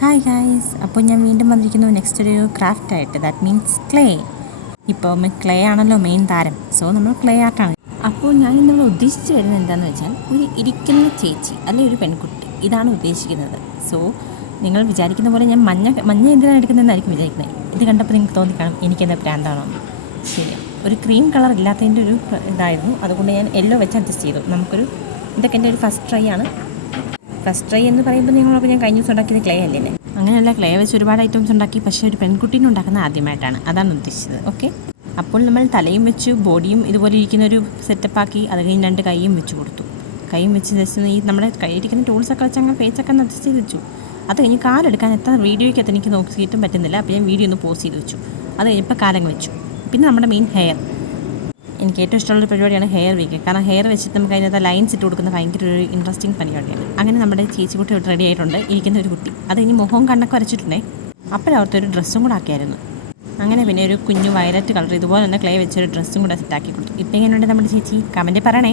Hi guys, അപ്പോൾ ഞാൻ വീണ്ടും വന്നിരിക്കുന്നു നെക്സ്റ്റ് ഒരു ക്രാഫ്റ്റായിട്ട്. That means clay. ഇപ്പോൾ ക്ലേ ആണല്ലോ മെയിൻ താരം. സോ നമ്മൾ ക്ലേ ആർട്ടാണ്. അപ്പോൾ ഞാൻ നമ്മൾ ഉദ്ദേശിച്ച് വരുന്നത് എന്താണെന്ന് വെച്ചാൽ ഒരു ഇരിക്കുന്ന ചേച്ചി അല്ലെങ്കിൽ ഒരു പെൺകുട്ടി, ഇതാണ് ഉദ്ദേശിക്കുന്നത്. സോ നിങ്ങൾ വിചാരിക്കുന്ന പോലെ ഞാൻ മഞ്ഞ എന്തിനാണ് എടുക്കുന്നതെന്നായിരിക്കും വിചാരിക്കുന്നത്. ഇത് കണ്ടപ്പോൾ നിങ്ങൾക്ക് തോന്നിക്കാണും എനിക്കെന്താ പ്രാന്താണോ. ശരി, ഒരു ക്രീം കളർ ഇല്ലാത്തതിൻ്റെ ഒരു ഇതായിരുന്നു. അതുകൊണ്ട് ഞാൻ യെല്ലോ വെച്ച് അഡ്ജസ്റ്റ് ചെയ്തു. ഇതൊക്കെ എൻ്റെ ഒരു ഫസ്റ്റ് ട്രൈ ആണ്. ഫസ്റ്റ് ട്രൈ എന്ന് പറയുമ്പോൾ ഞാൻ കഴിഞ്ഞ ദിവസം ഉണ്ടാക്കിയത് ക്ലേ അല്ലേ. അങ്ങനെയല്ല, ക്ലേ വെച്ച് ഒരുപാട് ഐറ്റംസ് ഉണ്ടാക്കി, പക്ഷേ ഒരു പെൺകുട്ടീനെ ഉണ്ടാക്കുന്ന ആദ്യമായിട്ടാണ്. അതാണ് ഉദ്ദേശിച്ചത്. ഓക്കെ, അപ്പോൾ നമ്മൾ തലയും വെച്ച് ബോഡിയും ഇതുപോലെ ഇരിക്കുന്ന ഒരു സെറ്റപ്പാക്കി, അത് കഴിഞ്ഞ് 2 കൈയും വെച്ച് കൊടുത്തു. കൈയും വെച്ച് ജസ്റ്റ് ഈ നമ്മുടെ കയ്യിരിക്കുന്ന ടൂൾസൊക്കെ വെച്ച് അങ്ങനെ ഫേസൊക്കെ അഡ്ജസ്റ്റ് ചെയ്ത് വെച്ചു. അത് കഴിഞ്ഞ് കാലെടുക്കാൻ എത്ര വീഡിയോയ്ക്കകത്ത് എനിക്ക് നോക്കിയിട്ടും പറ്റുന്നില്ല. അപ്പോൾ ഞാൻ വീഡിയോ ഒന്ന് പോസ് ചെയ്ത് വെച്ചു. അത് കഴിഞ്ഞപ്പോൾ കാലങ്ങ് വെച്ചു. പിന്നെ നമ്മുടെ മെയിൻ ഹെയർ. എനിക്ക് ഏറ്റവും ഇഷ്ടമുള്ള പരിപാടിയാണ് ഹെയർ വീക്ക്. കാരണം ഹെയർ വെച്ചിട്ട് നമുക്ക് അതിനകത്ത് ലൈൻസ് ഇട്ട് കൊടുക്കുന്ന ഭയങ്കര ഒരു ഇൻട്രസ്റ്റിംഗ് പരിപാടിയാണ്. അങ്ങനെ നമ്മുടെ ചേച്ചിക്കുട്ടി റെഡി ആയിട്ടുണ്ട്, ഇരിക്കുന്ന ഒരു കുട്ടി. അത് ഇനി മുഖവും കണ്ണൊക്കെ വരച്ചിട്ടുണ്ടേ. അപ്പോഴവർക്കൊരു ഡ്രസ്സും കൂടെ ആക്കിയായിരുന്നു. അങ്ങനെ പിന്നെ ഒരു കുഞ്ഞു വയലറ്റ് കളർ ഇതുപോലെ തന്നെ ക്ലേ വെച്ചൊരു ഡ്രസ്സും കൂടെ സെറ്റാക്കി കൊടുത്തു. ഇപ്പം എങ്ങനെയുണ്ട് നമ്മുടെ ചേച്ചി? കമൻറ്റ് പറയണേ.